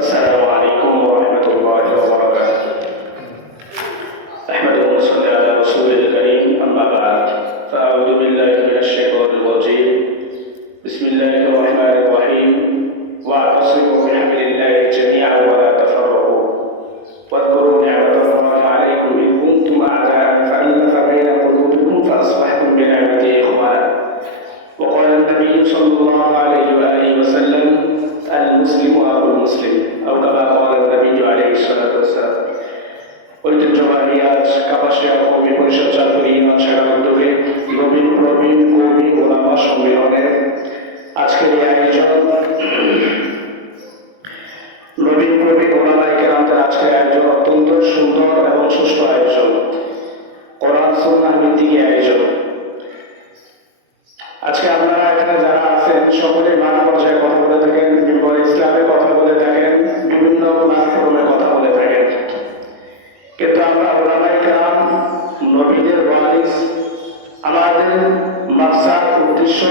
السلام عليكم ورحمة الله وبركاته. أحمد صلى على رسول الكريم أما بعد فأعوذ بالله من الشيطان الرجيم. بسم الله الرحمن الرحيم. واعتصموا بحبل الله جميعا ولا تفرقوا واذكروا نعمة الله عليكم إذ كنتم أعداء فألف بين قلوبكم فأصبحتم بنعمته إخوانا. وقال النبي صلى الله عليه وآله وسلم: المسلم أخو المسلم أو كما قال النبي عليه الصلاة والسلام. ঐতিহ্যবাহী আজ কাপাসিয়া কওমি পরিষদ ছাত্র ইউনিয়ন শাখার উদ্যোগে নবীন প্রবীণ কওমি ওলামা সম্মেলনের আজকের এই আয়োজন, নবীন প্রবীণ ওলামায়ে কেরামদের আজকের আয়োজন অত্যন্ত সুন্দর এবং সুষ্ঠু আয়োজন, কোরআন সুন্নাহ ভিত্তিক আয়োজন। আজকে আপনারা এখানে যারা আছেন সকলে মাঠ পর্যায়ে কথা বলে থাকেন, মিম্বরে ইসলামে কথা বলে থাকেন, বিভিন্ন প্ল্যাটফর্মে কথা বলে থাকেন, কিন্তু আমরা ওলামায়ে কেরাম নবীদের ওয়ারিস, আমাদের মাকসাদ উদ্দেশ্য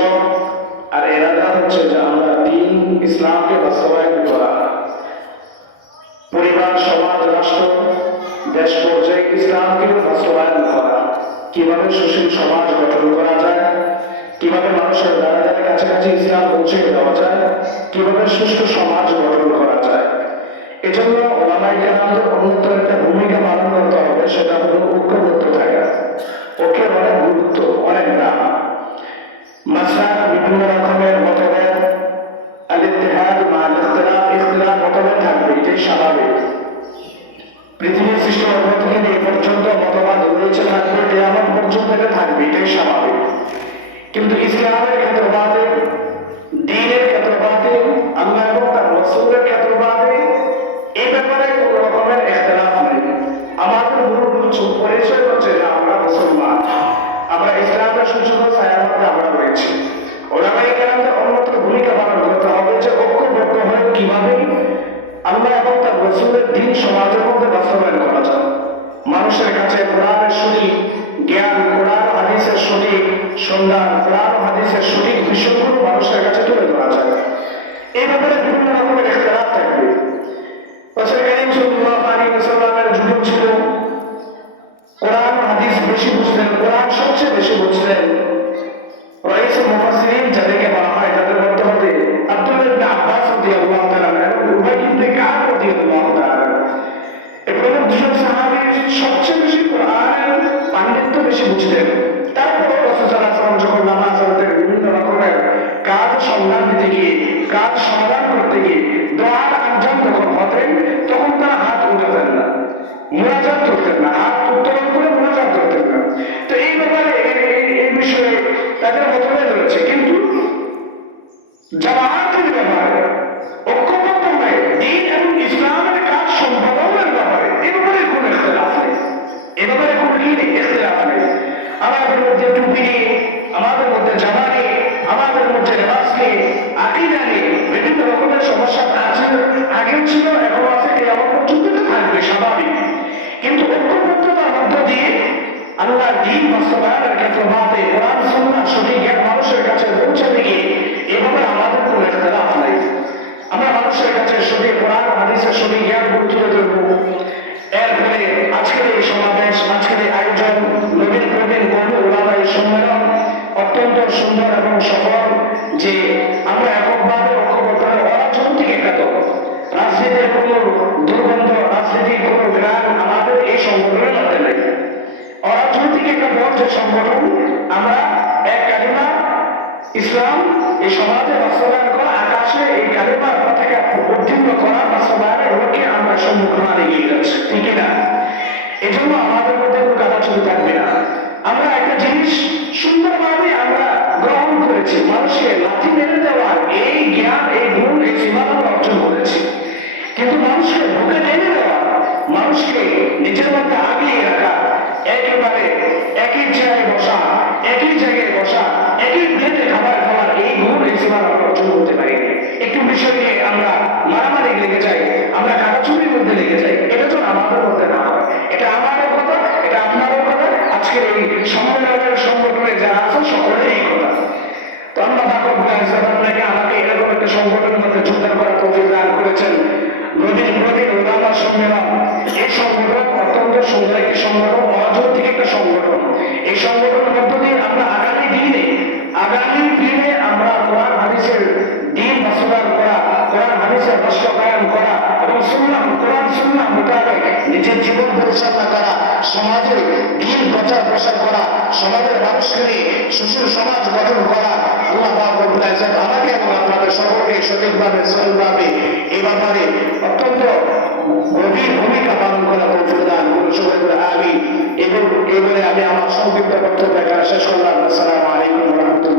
আর এরাদা হচ্ছে যে আমরা দ্বীন ইসলামকে বাস্তবায়ন করা, পরিবার সমাজ রাষ্ট্র দেশ পর্যায়ে ইসলামকে বাস্তবায়ন করা, কিভাবে সুশীল সমাজ গঠন করা যায়, কিভাবে মানুষের দ্বারা দ্বারা কাছাকাছি ইসলাম পৌঁছে দেওয়া যায়, কিভাবে সুষ্ঠু সমাজ গঠন করা যায়। এজন্য ওলামায়ে কেরামদের অন্যতম একটা ভূমিকা পালন করতে হবে, সেটা হলো ঐক্যবদ্ধ থাকা। ঐক্যের অনেক গুরুত্ব, অনেক নাম, মাসলাক, বিভিন্ন রকমের মতভেদ, আল ইত্তিহাদ মা'আল ইখতিলাফ, ইখতিলাফ মতভেদ থাকবে, এটাই স্বাভাবিক। পৃথিবীর সৃষ্টি হওয়া থেকে এই পর্যন্ত মতবাদ রয়েছে, থাকবে, কিয়ামত পর্যন্ত এটা থাকবে, এটাই স্বাভাবিক। কিন্তু ইসলামের ক্ষেত্রবাদে, দ্বীনের ক্ষেত্রবাদে, আল্লাহ এবং তার রাসূলের ক্ষেত্রবাদে এই ব্যাপারে কোন রকমের ইখতিলাফ নেই। আমাদের মূল পরিচয় হচ্ছে যে আমরা মুসলমান, আমরা ইসলামের সূচনা ছায়ার মধ্যে আমরা রয়েছি। ওলামায়ে কেরামদের অন্যতম ভূমিকা পালন করতে হবে যে ঐক্যবদ্ধ হয়ে কিভাবে আল্লাহ এবং তার রাসূলের দ্বীন সমাজের মধ্যে বাস্তবায়ন করা যায়। মানুষের কাছে কোরআনের সঠিক জ্ঞান, কোরআন হাদিসের সঠিক সন্ধান, কোরআন হাদিসের সঠিক বিষয়গুলো মানুষের কাছে তুলে ধরা যায়। এই ব্যাপারে বিভিন্ন রকমের ইখতিলাফ থাকবে। রাসূল কারীম সাল্লাল্লাহু আলাইহি ওয়াসাল্লামের যুগ ছিল কোরআন হাদিস বেশি বুঝতেন, কোরআন সবচেয়ে বেশি বুঝতেন। রাইসুল মুফাসসিরিন যাদেরকে বলা হয়, তাদের মধ্যে হতে আব্দুল্লাহ ইবনে আব্বাস রাদিয়াল্লাহু তাআলা এবং উবাই ইবনে কাব রাদিয়াল্লাহু তাআলা, এই প্রথম দুজন সাহাবী সবচেয়ে বেশি কোরআনের পাণ্ডিত্য বেশি বুঝতেন। তারপরে রাসূল সাল্লাল্লাহু আলাইহি ওয়াসাল্লাম যখন নামাজ পড়তেন, বিভিন্ন রকমের কাজ সন্ধান দিতে গিয়ে, কাজ সমাধান করতে গিয়ে দোয়ার আঞ্জাম যখন হতেন, তখন তারা হাত উঠাতেন না, মুনাজাত করতেন না, হাত উত্তোলন করে মুনাজাত করতেন না। তো এই ব্যাপারে এই বিষয়ে তাদের মতভেদ রয়েছে, কিন্তু জামায়াতের ব্যাপারে, ঐক্যবদ্ধ হয়ে দ্বীন এবং ইসলামের কাজ সম্পাদনের ব্যাপারে এ ব্যাপারে কোনো ইখতিলাফ নেই, এ ব্যাপারে কোনো ইখতিলাফ নেই। আমাদের মধ্যে টুপি নিয়ে, আমাদের মধ্যে জামা নিয়ে, আমাদের মধ্যে লেবাস নিয়ে, আকীদা নিয়ে বিভিন্ন রকমের সমস্যা আছে, আগেও ছিল, এখন আছে, কিয়ামত পর্যন্ত থাকবে, স্বাভাবিক। কিন্তু ঐক্যবদ্ধতার মধ্য দিয়ে আল্লাহর দ্বীন বাস্তবায়নের ক্ষেত্রবাদে কোরআন সুন্নাহ সঠিক জ্ঞান মানুষের কাছে পৌঁছে দিয়ে এভাবে আমাদের কোনো ইখতিলাফ নাই। আমরা মানুষের কাছে সঠিক কোরআন হাদিসের সঠিক জ্ঞান তুলে ধরবো। এরপরে আজকের এই সমাবেশ, আজকের এই আয়োজন, নবীন প্রবীণ কওমি ওলামায়ে সম্মেলন অত্যন্ত সুন্দর এবং সফল, যে আমরা এককভাবে ঐক্যবদ্ধ হয়ে অরাজনৈতিক একাত্ম, রাজনীতির কোনো দুর্গন্ধ, রাজনীতির কোনো গ্রাম আমাদের এই সংগঠনের মধ্যে নেই। অরাজনৈতিক একটা বড় যে সংগঠন, আমরা এক কালিমা ইসলাম এই সমাজে বাস্তবায়ন করা, আকাশে এই কালিমার পতাকা উত্তীর্ণ করা, বাস্তবায়নের লক্ষ্যে আমরা সম্মুখীন এগিয়ে যাচ্ছি, ঠিক না? এই জন্য আমাদের মধ্যে কোনো কাদাছুরি থাকবে না। আমরা একটা জিনিস সুন্দরভাবে আমরা গ্রহণ করেছি, মানুষকে লাথি মেরে দেওয়ার এই জ্ঞান, এই গুণ, এই সীমানা অর্জন করেছি। কিন্তু মানুষকে বুকে টেনে দেওয়া, মানুষকে নিজের মধ্যে আগিয়ে রাখা, একেবারে একই জায়গায় বসা, একই জায়গায় বসা, একই প্লেটে খাবার খাওয়ার এই গুণ, এই সীমানা অর্জন করতে পারি। একটু বিষয় নিয়ে আমরা মারামারি লেগে যাই, আমরা কাটাছুরির মধ্যে লেগে যাই, এটা তো আমাদের মধ্যে না হয়। এটা আমারও কথা, এটা আপনারও কথা, আজকের এই সম্মেলনের সংগঠনে যারা আছে সকলের এই কথা। তো আমরা আপনাকে আমাকে এরকম একটা সংগঠনের মধ্যে যোগদান করার তৌফিক দান করেছেন। দেশকে কায়েম করা এবং সুন্নাহ কোরআন সুন্নাহ মোতাবেক নিজের জীবন পরিচালনা করা, সমাজে দ্বীন প্রচার প্রসার করা, সমাজের মানুষকে নিয়ে সুশীল সমাজ গঠন করা। আল্লাহ পাক রব্বুল ইজ্জত আমাকে এবং আপনাদের সকলকে সঠিকভাবে সঠিকভাবে এই ব্যাপারে অত্যন্ত গভীর ভূমিকা পালন করা তৌফিক দান করুন। সবাই বলে আমিন। এবং এই বলে আমি আমার সংক্ষিপ্ত বক্তব্য এখানে শেষ করলাম। আসসালামু আলাইকুম ওয়া রাহমাতুল্লাহ।